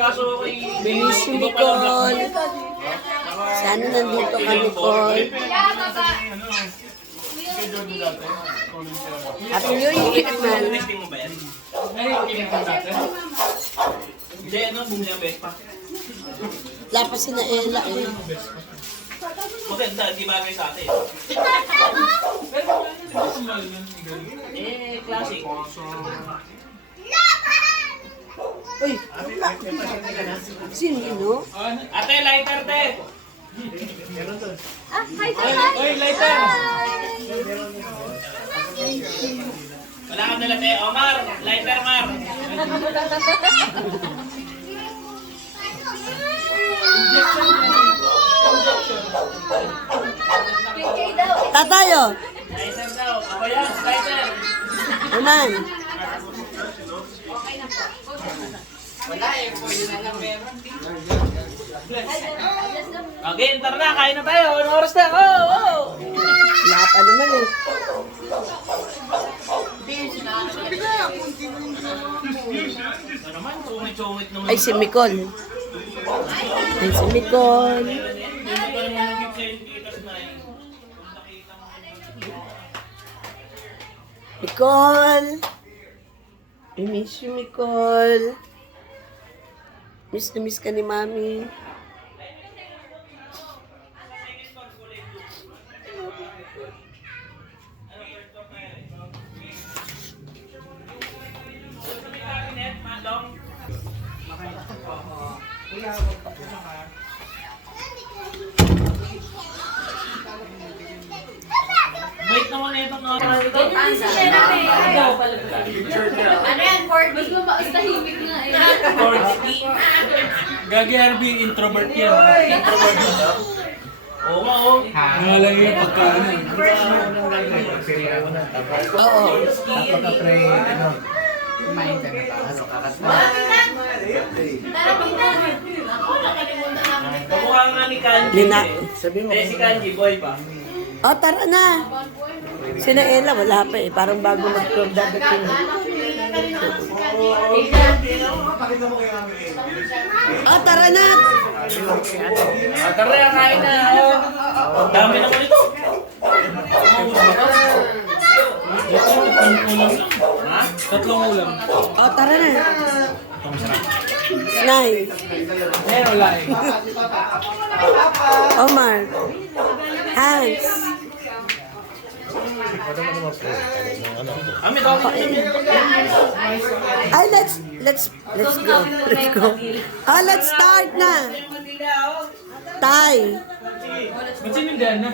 kaso kay... Bilis si Nicole. Sana nandito ka, Nicole. Happy New Year, man. Testing mo ba yan? Hindi, ano, bumili ang Vespa. Lapas si na Ella eh. Maganda, di bagay sa atin. Classic. Uy, sino? Ate, lighter, te! Hi, hi! Oy, lighter! Wala ka nila, te. Omar, lighter, Mar. Tatayo. Lighter daw. Ako yan, lighter. Naman. Okay, tara na. Kain na tayo. Anong oras na? Oh! Wala pa naman eh. Ano naman? Chungit naman. Ay, si Nicole. Ay, si Nicole. Nicole. I miss you, Nicole. Miss na miss ka ni Mami. Bait naman na itong Ganyan si Shera eh. Ano yan, Corby? Mas mabaas tahimik nga eh. Gagi Harvey, introvert yan. Oo nga, oo. Ngalang yung pagkaano. Oo. Pagka-pray, ano, kumain ka na ba? Ano, Ako, nakalimutan namin ito. Kamukha nga ni Kanji. Lina. Sabi mo, Eh, si Kanji, boy pa. Oh, tara na. Si na Ella, wala pa eh. Parang bago mag-club dadating. Oh, tara na. Tara, kain na. Ang dami naman ito. Ha? Tatlong ulam. Oh, tara na. Nay. Eh, wala eh. Omar. Hans. Ami, tawag na namin. Ay, let's go. Let's go. Ah, let's start na. Tay. Ba't sinindihan na?